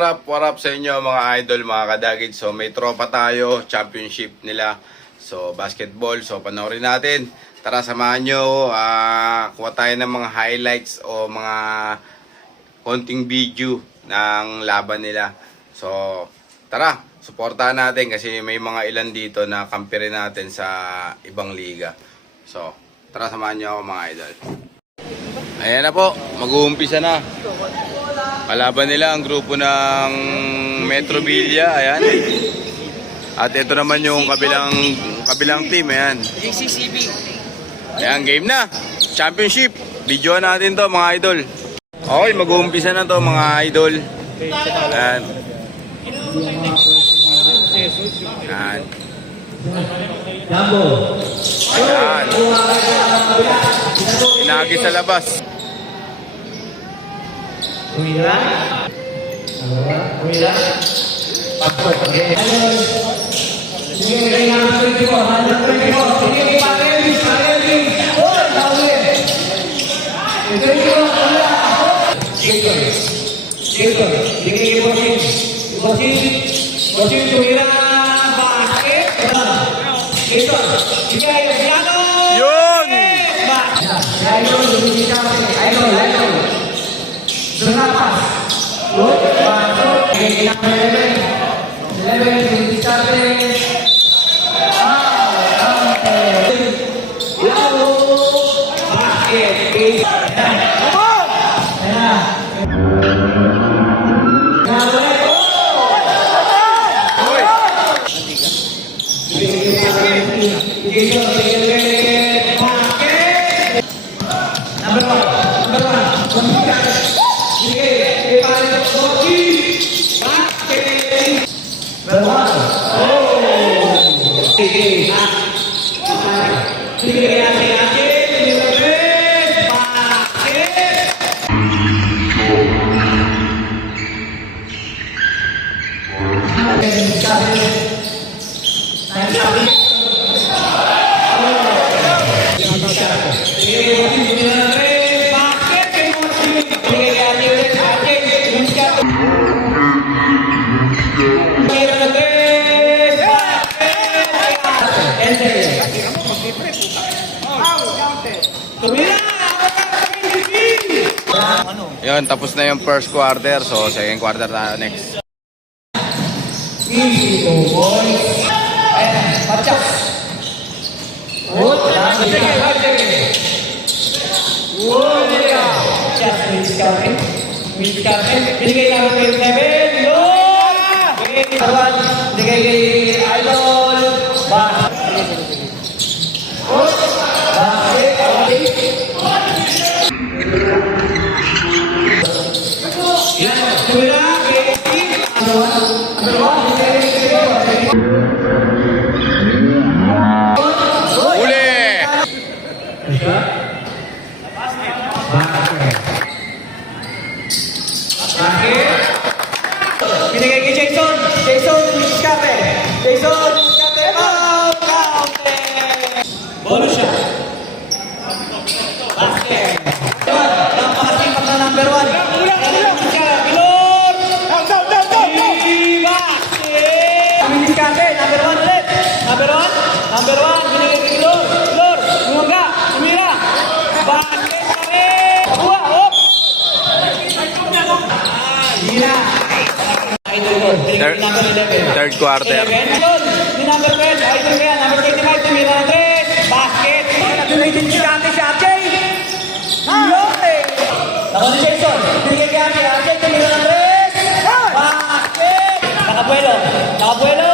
what up sa inyo mga idol, mga kadagid. So may tropa tayo, championship nila. So basketball, so panoorin natin. Tara samahan nyo, kuha tayo ng mga highlights o mga konting video ng laban nila. So tara, suportahan natin kasi may mga ilan dito na kampi rin natin sa ibang liga. So tara samahan nyo ako mga idol. Ayan na po, mag-uumpisa na. Kalaban nila ang grupo ng Metro Villa, ayan. At ito naman yung kabilang team, ayan. JCCB. Ayan, game na. Championship. Videoan natin to mga idol. Okay, mag-uumpisa na to mga idol. Ayan. Ayan. Ayan. Inagi sa labas. Kuya. Kuya. Pasok. Okay. Sige, kailangan ko ito. Hanap ko ito. Sige, parelis. Oh, tawin. Ito ito. Sige. Sige, Bosin, tumira. Basket. Ito. Sige, Ayano. Yun! Ayano. Bernapas. Good. Masuk. Kailangan 11. Yun, tapos na yung first quarter. So, second quarter tayo next. Easy to boys. And pacak. Good. Just miscarring. Binigay namin kay Kevin. Look! Binigay kay Idol. Binigay kay Jason Miscate. Bonus shot. Basket. Napakasipat na number 1. Bilor. Basket. Miscate, number 1 ulit. Number 1. Binigay kay Bilor. Bumaga. Tumira. Basket pa rin. Hop. Hina. Third quarter. Ni number 12, Idol kaya, number 25, tumira ng 3, basket. Nag-ulitin si Ate si Arjay. Ako si Jason, binigay kay Arjay, tumira ng 3, basket. Nakabuelo,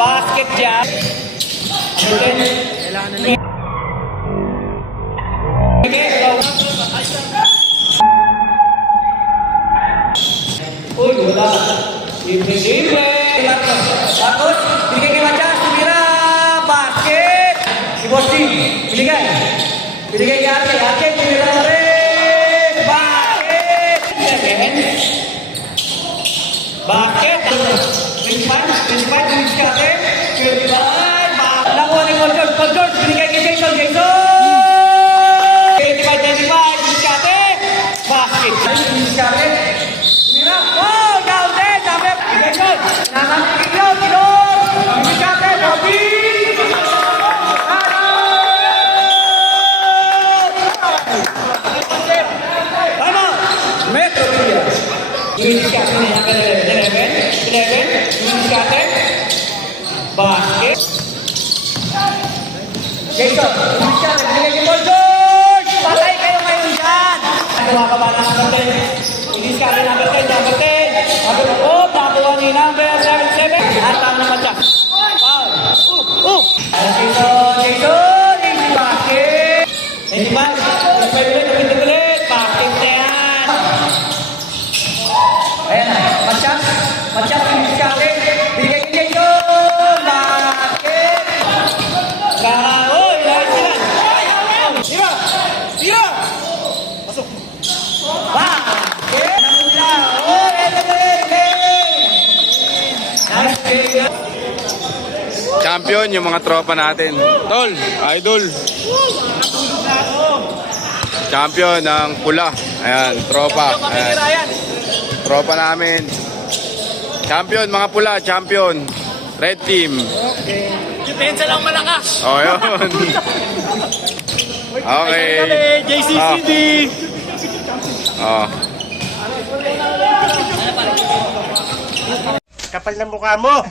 basket dyan. Uy, wala. Libre. Takot. Binigay kay Matias. Tumira. Basket. Si Bosti. Binigay kay Ate. Tumira na rin. Basket. Basket. 25 minutes ka ate. 25. Nakuha ni Paul George. Binigay kay Jason. 25 minutes ka ate. Basket. Minutes ka ate. Tumira. Oh, down 10. Jason, English ka, bigay kay Paul George! Patay kayo ngayon dyan! Mga kabana number 10. English ka, number 10, number 10. Oh, nakuha ni number 77. At tama naman siya. Foul. Jason, easy basket. 85 ulit, basket na yan. Ayan na, matchap, English ka rin. Bigay kay Jason, basket. Tira! Pasok! Basket! Namula! Oh, nice play! Champion yung mga tropa natin. Tol, idol. Champion ng pula. Ayan, tropa. Ayan. Tropa namin. Champion, mga pula, champion. Red team. Okay. Depensa lang malakas. Oh, yun. Okay. JCCD. Oh. Kapal ng mukha mo.